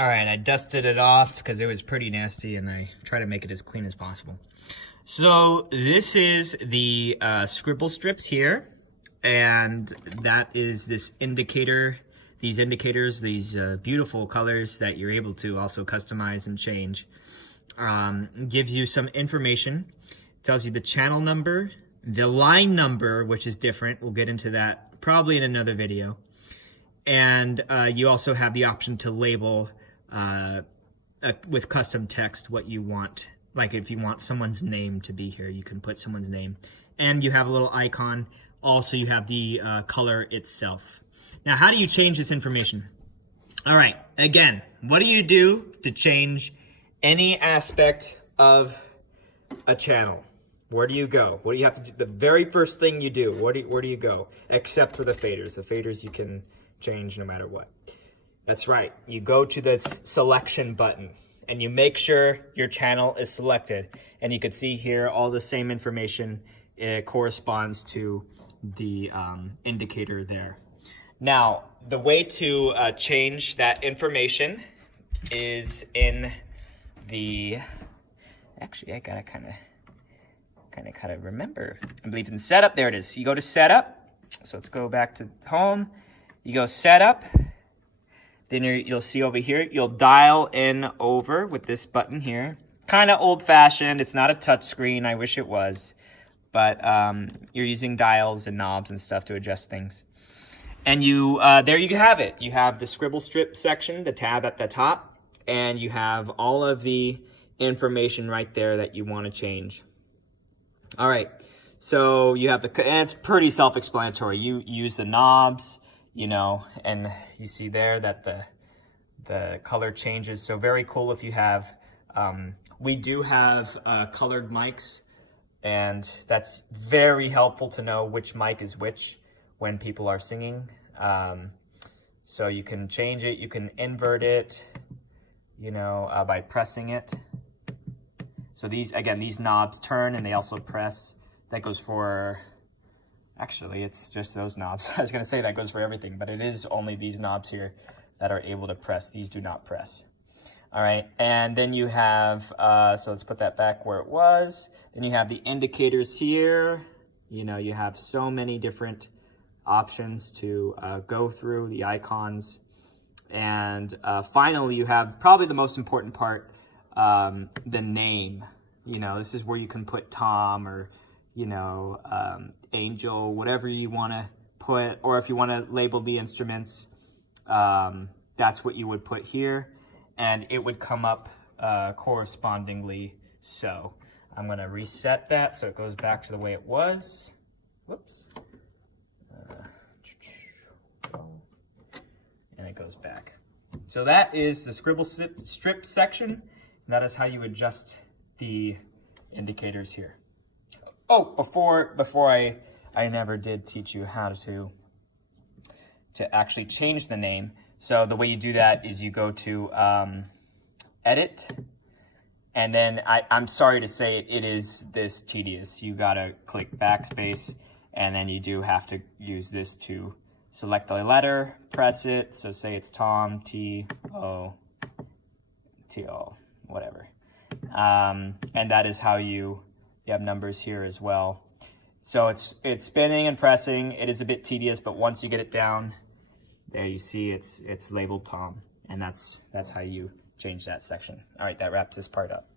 All right, I dusted it off because it was pretty nasty, and I try to make it as clean as possible. So this is the Scribble Strips here, and that is this indicator, these indicators, these beautiful colors that you're able to also customize and change. Gives you some information, tells you the channel number, the line number, which is different. We'll get into that probably in another video. And you also have the option to label with custom text what you want. Like if you want someone's name to be here, you can put someone's name. And you have a little icon. Also, you have the color itself. Now, how do you change this information? All right, again, what do you do to change any aspect of a channel? Where do you go? What do you have to do? The very first thing you do, where do you go? Except for the faders. The faders you can change no matter what. That's right. You go to this selection button and you make sure your channel is selected. And you can see here all the same information. It corresponds to the indicator there. Now, the way to change that information is in the, actually I gotta kind of remember. I believe in setup. There it is. You go to setup. So let's go back to home. You go setup. Then you'll see over here, you'll dial in over with this button here. Kind of old fashioned. It's not a touch screen. I wish it was. But you're using dials and knobs and stuff to adjust things. And you there you have it. You have the Scribble Strip section, the tab at the top. And you have all of the information right there that you want to change. All right, so you have and it's pretty self-explanatory. You use the knobs, you know, and you see there that the color changes. So very cool if you have, we do have colored mics, and that's very helpful to know which mic is which when people are singing. So you can change it, you can invert it, you know, by pressing it. So these, again, these knobs turn and they also press. That goes for, actually, it's just those knobs. I was gonna say that goes for everything, but it is only these knobs here that are able to press. These do not press. All right, and then you have, so let's put that back where it was. Then you have the indicators here. You know, you have so many different options to go through, the icons. And finally, you have probably the most important part, the name. You know, this is where you can put Tom or, you know, Angel, whatever you want to put, or if you want to label the instruments, that's what you would put here, and it would come up correspondingly. So I'm going to reset that so it goes back to the way it was. Whoops. And it goes back. So that is the Scribble Strip section, and that is how you adjust the indicators here. Oh, before I never did teach you how to actually change the name. So the way you do that is you go to edit, and then I'm sorry to say it is this tedious. You gotta click backspace, and then you do have to use this to select the letter, press it. So say it's Tom, T-O, whatever. And that is how you have numbers here as well. So it's spinning and pressing. It is a bit tedious, but once you get it down, there you see it's labeled Tom, and that's how you change that section. All right, that wraps this part up.